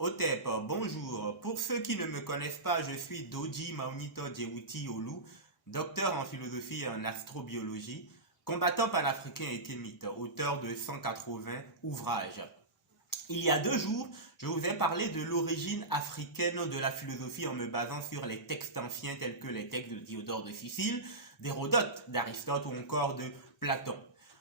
Otep, bonjour. Pour ceux qui ne me connaissent pas, je suis Doji Maunito Djewuti Olu, docteur en philosophie et en astrobiologie, combattant panafricain et kémite, auteur de 180 ouvrages. Il y a 2 jours, je vous ai parlé de l'origine africaine de la philosophie en me basant sur les textes anciens tels que les textes de Diodore de Sicile, d'Hérodote, d'Aristote ou encore de Platon.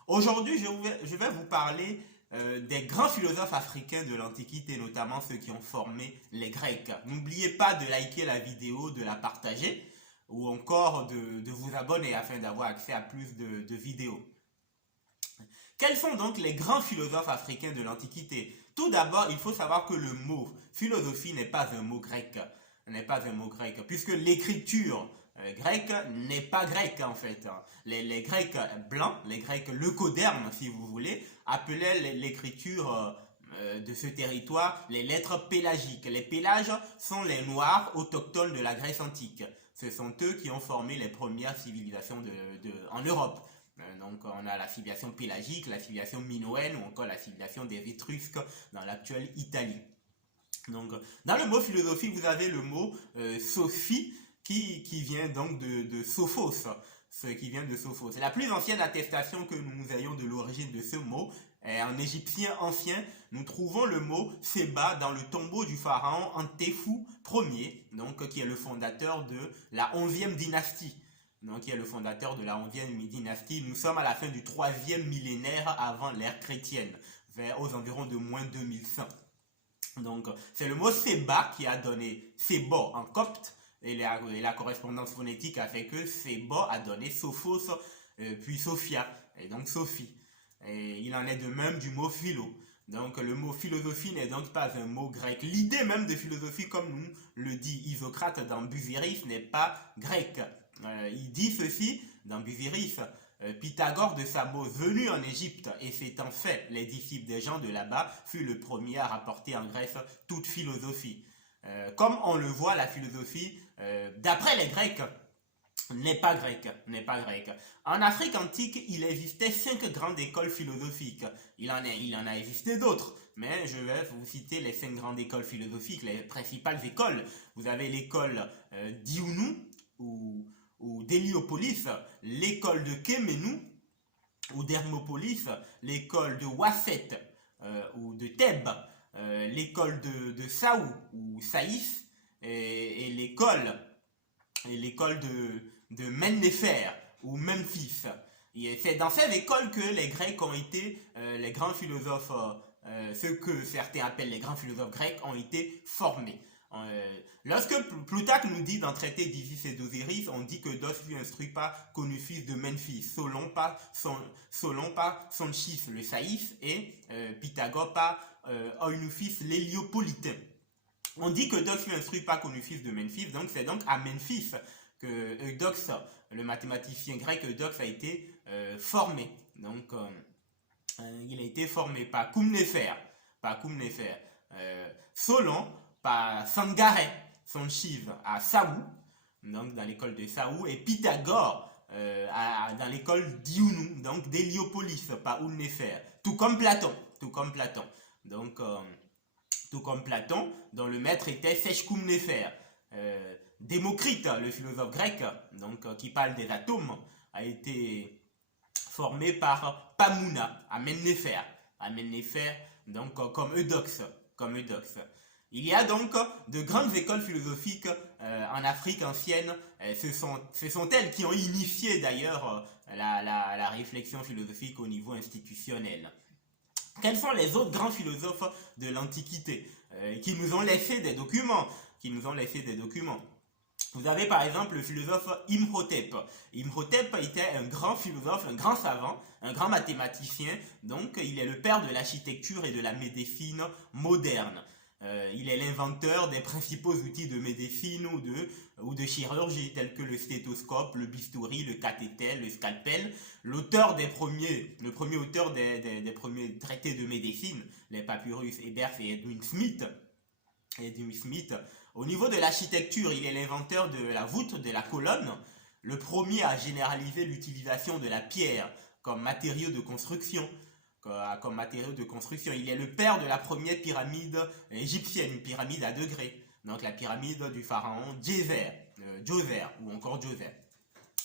Aujourd'hui, je vais vous parler des grands philosophes africains de l'Antiquité, notamment ceux qui ont formé les Grecs. N'oubliez pas de liker la vidéo, de la partager ou encore de vous abonner afin d'avoir accès à plus de vidéos. Quels sont donc les grands philosophes africains de l'Antiquité? Tout d'abord, il faut savoir que le mot philosophie n'est pas un mot grec. N'est pas un mot grec, puisque l'écriture grecque n'est pas grecque en fait. Les Grecs blancs, les Grecs leucodermes si vous voulez, appelaient l'écriture de ce territoire les lettres pélagiques. Les pélages sont les noirs autochtones de la Grèce antique. Ce sont eux qui ont formé les premières civilisations en Europe. Donc on a la civilisation pélagique, la civilisation minoenne ou encore la civilisation des Étrusques dans l'actuelle Italie. Donc dans le mot philosophie, vous avez le mot sophie qui vient donc de Sophos, ce qui vient de Sophos. La plus ancienne attestation que nous ayons de l'origine de ce mot est en égyptien ancien. Nous trouvons le mot Séba dans le tombeau du pharaon Antéphou Ier, donc qui est le fondateur de la 11e dynastie. Donc, qui est le fondateur de la 11e dynastie. Nous sommes à la fin du 3e millénaire avant l'ère chrétienne, aux environs de moins 2100. Donc, c'est le mot Séba qui a donné Sébo en copte, et la correspondance phonétique a fait que Sébo a donné Sophos, puis Sophia, et donc Sophie. Et il en est de même du mot philo. Donc le mot philosophie n'est donc pas un mot grec. L'idée même de philosophie, comme nous le dit Isocrate dans Busiris, n'est pas grecque. Il dit ceci dans Busiris, Pythagore de Samos, venu en Égypte et s'étant fait les disciples des gens de là-bas, fut le premier à rapporter en Grèce toute philosophie. Comme on le voit, la philosophie, d'après les Grecs, n'est pas grec. En Afrique antique, il existait 5 grandes écoles philosophiques. Il en a existé d'autres, mais je vais vous citer les 5 grandes écoles philosophiques, les principales écoles. Vous avez l'école d'Iounu ou d'Héliopolis, l'école de Kéménou ou d'Hermopolis, l'école de Wasset ou de Thèbes, l'école de Saou ou Saïs et l'école de Mennefer ou Memphis. Et c'est dans ces écoles que les Grecs ont été, les grands philosophes, ceux que certains appellent les grands philosophes grecs, ont été formés. Lorsque Plutarque nous dit dans Traité d'Isis et d'Osiris, on dit que Dos lui instruit pas Confucius de Memphis, Solon pas son chiffre le Saïs et Pythagore pas Eunuphis l'Héliopolitain. On dit que Eudoxe lui instruit pas Confucius de Memphis, donc c'est donc à Memphis que Eudoxe, le mathématicien grec Eudoxe, a été formé. Donc il a été formé par Koumnefer, Solon par Sangaré, son chiv à Saou, donc dans l'école de Saou, et Pythagore dans l'école d'Iounu, donc d'Héliopolis, par Oulnefer, tout comme Platon. Donc tout comme Platon, dont le maître était Sechkoumnefer. Démocrite, le philosophe grec, donc qui parle des atomes, a été formé par Pamouna, à Mennefer, donc comme Eudoxe. Il y a donc de grandes écoles philosophiques en Afrique ancienne. Ce sont elles qui ont initié d'ailleurs la réflexion philosophique au niveau institutionnel. Quels sont les autres grands philosophes de l'Antiquité qui nous ont laissé des documents? Vous avez par exemple le philosophe Imhotep. Imhotep était un grand philosophe, un grand savant, un grand mathématicien. Donc il est le père de l'architecture et de la médecine moderne. Il est l'inventeur des principaux outils de médecine ou de chirurgie tels que le stéthoscope, le bistouri, le cathéter, le scalpel. Le premier auteur des premiers traités de médecine, les papyrus Ebers et Edwin Smith. Au niveau de l'architecture, il est l'inventeur de la voûte, de la colonne, le premier à généraliser l'utilisation de la pierre comme matériau de construction, comme matériau de construction. Il est le père de la première pyramide égyptienne, une pyramide à degrés. Donc la pyramide du pharaon Djoser ou encore Djoser.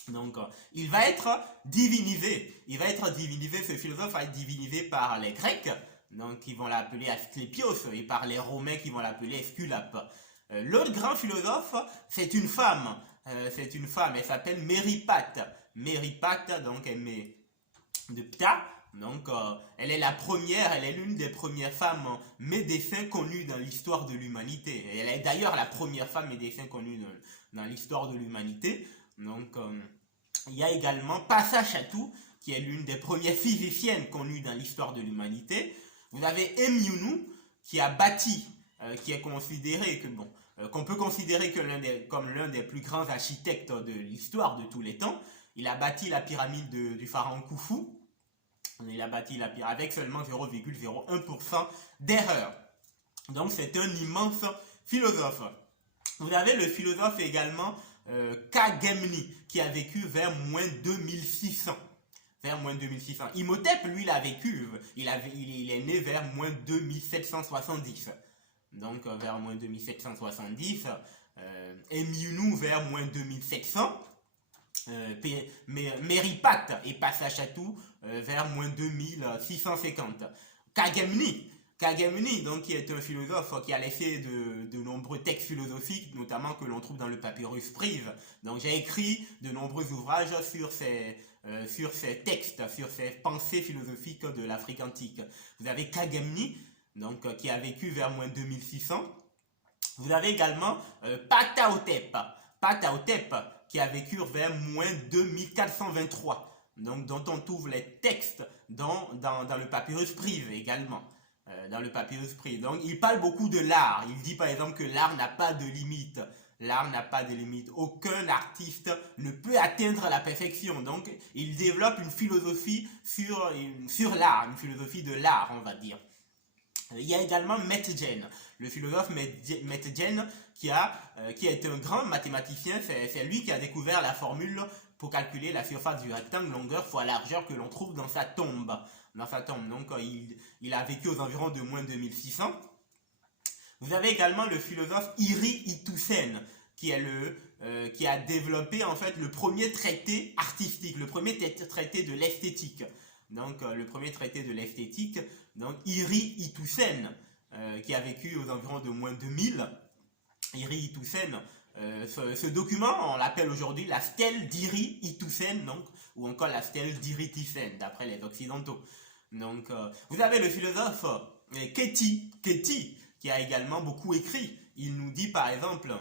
Donc il va être divinisé. Ce philosophe va être divinisé par les Grecs, donc qui vont l'appeler Asclépios, et par les Romains qui vont l'appeler Esculape. L'autre grand philosophe, c'est une femme. Elle s'appelle Méripate. Méripate, donc elle met de Ptah. Donc, elle est l'une des premières femmes médecins connues dans l'histoire de l'humanité. Elle est d'ailleurs la première femme médecin connue dans l'histoire de l'humanité. Donc, il y a également Passachatou, qui est l'une des premières physiciennes connues dans l'histoire de l'humanité. Vous avez Emyonou, qui a bâti, qui est considéré qu'on peut considérer comme l'un des plus grands architectes de l'histoire de tous les temps. Il a bâti la pyramide du pharaon Khufu. Il a bâti la pyramide avec seulement 0,01% d'erreur. Donc c'est un immense philosophe. Vous avez le philosophe également Khagemni, qui a vécu vers moins 2600. Imhotep, lui, il a vécu, il est né vers moins 2770. Donc vers moins 2770. Emyonou vers moins 2700. Méripate et Passachatou vers moins 2650. Khagemni, donc, qui est un philosophe qui a laissé de nombreux textes philosophiques, notamment que l'on trouve dans le papyrus Prive. Donc j'ai écrit de nombreux ouvrages sur ces textes, sur ces pensées philosophiques de l'Afrique antique. Vous avez Khagemni, donc, qui a vécu vers moins 2600. Vous avez également Ptahhotep, qui a vécu vers moins 2423, donc dont on trouve les textes dans le papyrus Prive également. Donc il parle beaucoup de l'art. Il dit par exemple que l'art n'a pas de limite. Aucun artiste ne peut atteindre la perfection. Donc il développe une philosophie sur l'art, une philosophie de l'art, on va dire. Il y a également Mettgen, le philosophe Mettgen, qui est un grand mathématicien. C'est lui qui a découvert la formule pour calculer la surface du rectangle longueur fois largeur que l'on trouve dans sa tombe. Donc il a vécu aux environs de moins 2600. Vous avez également le philosophe Iri Itusen, qui a développé en fait le premier traité artistique, le premier traité de l'esthétique. Donc donc Iri Itusen, qui a vécu aux environs de moins 2000. Iri Itusen, ce document, on l'appelle aujourd'hui la stèle d'Iri Itusen, donc, ou encore la stèle d'Iri Thyssen, d'après les occidentaux. Donc, vous avez le philosophe Kéti, qui a également beaucoup écrit. Il nous dit par exemple,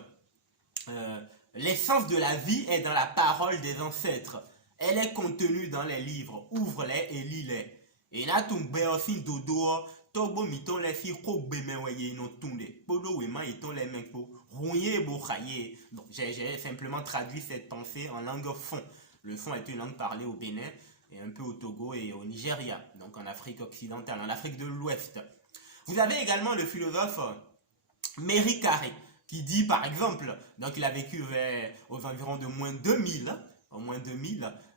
l'essence de la vie est dans la parole des ancêtres. Elle est contenue dans les livres. Ouvre-les et lis-les. Et là, tu aussi dodo. Togo miton les filles bemewaye no tunde. Podo wema iton les menko. Rouye bochaye. Donc, j'ai simplement traduit cette pensée en langue fon. Le fon est une langue parlée au Bénin et un peu au Togo et au Nigeria, donc en Afrique occidentale, en Afrique de l'Ouest. Vous avez également le philosophe Mary Carré, qui dit par exemple, donc il a vécu aux environs de moins 2000,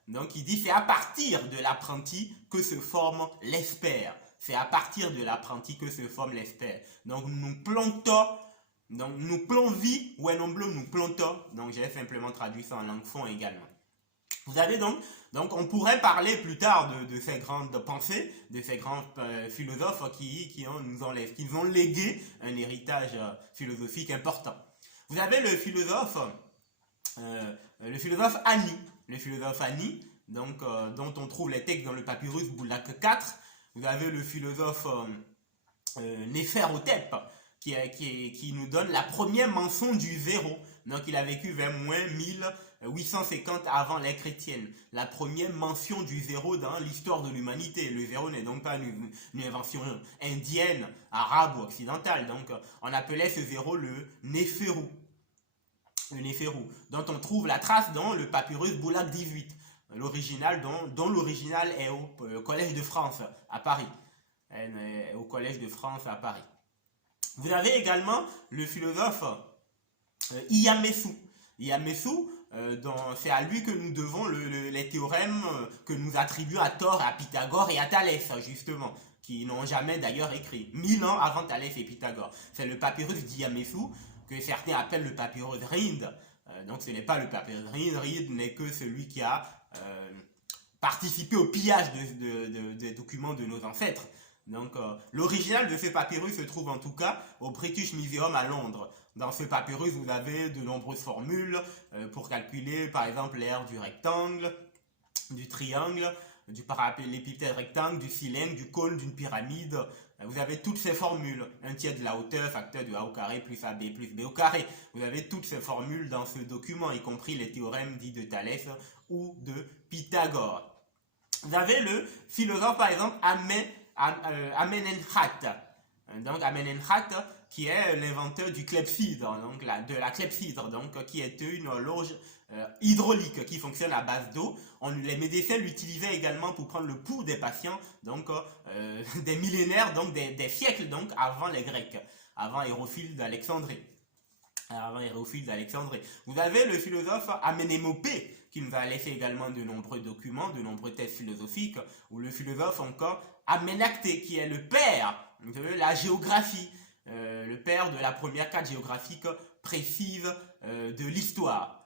donc il dit c'est à partir de l'apprenti que se forme l'espère. Donc nous plantons, donc j'ai simplement traduit ça en langue fon également. Vous avez donc on pourrait parler plus tard de ces grandes pensées, de ces grands philosophes qui nous ont légué un héritage philosophique important. Vous avez le philosophe Ani, donc, dont on trouve les textes dans le papyrus Boulak 4. Vous avez le philosophe Néferhotep, qui nous donne la première mention du zéro. Donc il a vécu vers moins 1850 avant l'ère chrétienne. La première mention du zéro dans l'histoire de l'humanité. Le zéro n'est donc pas une invention indienne, arabe ou occidentale. Donc on appelait ce zéro le Néferu. Dont on trouve la trace dans le papyrus Boulak 18. L'original dont l'original est au Collège de France à Paris. Vous avez également le philosophe Iyamessou. Iyamessou, c'est à lui que nous devons les théorèmes que nous attribuons à Thor, à Pythagore et à Thalès, justement, qui n'ont jamais d'ailleurs écrit, 1000 ans avant Thalès et Pythagore. C'est le papyrus d'Iyamesu, que certains appellent le papyrus Rind. Donc ce n'est pas le papyrus Rind, Rind n'est que celui qui a participé au pillage des documents de nos ancêtres. Donc l'original de ce papyrus se trouve en tout cas au British Museum à Londres. Dans ce papyrus, vous avez de nombreuses formules pour calculer par exemple l'aire du rectangle, du triangle, du parallélépipède rectangle, du cylindre, du cône, d'une pyramide. Vous avez toutes ces formules. Un tiers de la hauteur, facteur de A au carré plus AB plus B au carré. Vous avez toutes ces formules dans ce document, y compris les théorèmes dits de Thalès ou de Pythagore. Vous avez le philosophe par exemple Amenemhat. Donc Amenemhat qui est l'inventeur du clepsydre, donc de la clepsydre, donc qui est une horloge hydraulique qui fonctionne à base d'eau. Les médecins l'utilisaient également pour prendre le pouls des patients, donc des millénaires, donc des siècles donc avant les Grecs, avant Hérophile d'Alexandrie. Vous avez le philosophe Amenémopée qui nous a laissé également de nombreux documents, de nombreux textes philosophiques, ou le philosophe encore Aménacté qui est le père de la géographie, le père de la première carte géographique précise de l'histoire.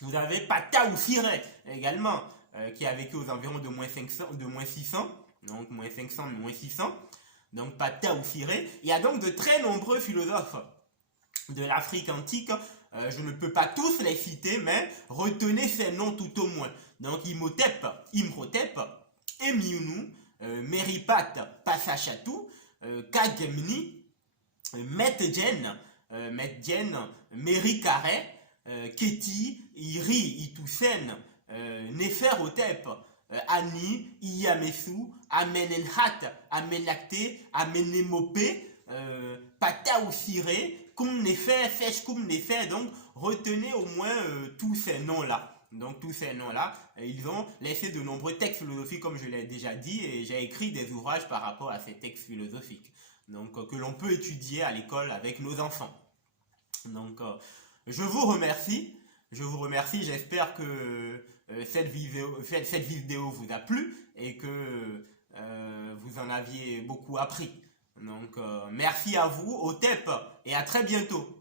Vous avez Pataou Siré également, qui a vécu aux environs de moins 600, donc moins 500, moins 600. Donc Pataou Siré. Il y a donc de très nombreux philosophes de l'Afrique antique. Je ne peux pas tous les citer, mais retenez ces noms tout au moins. Donc Imhotep, Emiunu, Meripat, Passachatou, Kagemni, Metjen, Merikare, Keti, Iri, Itusen, Neferhotep, Ani, Iyamesu, Amenenhat, Amenakte, Amenemopé, Pataou Siré, Nefer, Feshkum Nefer. Donc retenez au moins tous ces noms-là. Donc tous ces noms-là, ils ont laissé de nombreux textes philosophiques, comme je l'ai déjà dit, et j'ai écrit des ouvrages par rapport à ces textes philosophiques, donc que l'on peut étudier à l'école avec nos enfants. Donc je vous remercie, j'espère que cette vidéo vous a plu et que vous en aviez beaucoup appris. Donc merci à vous, au TEP, et à très bientôt.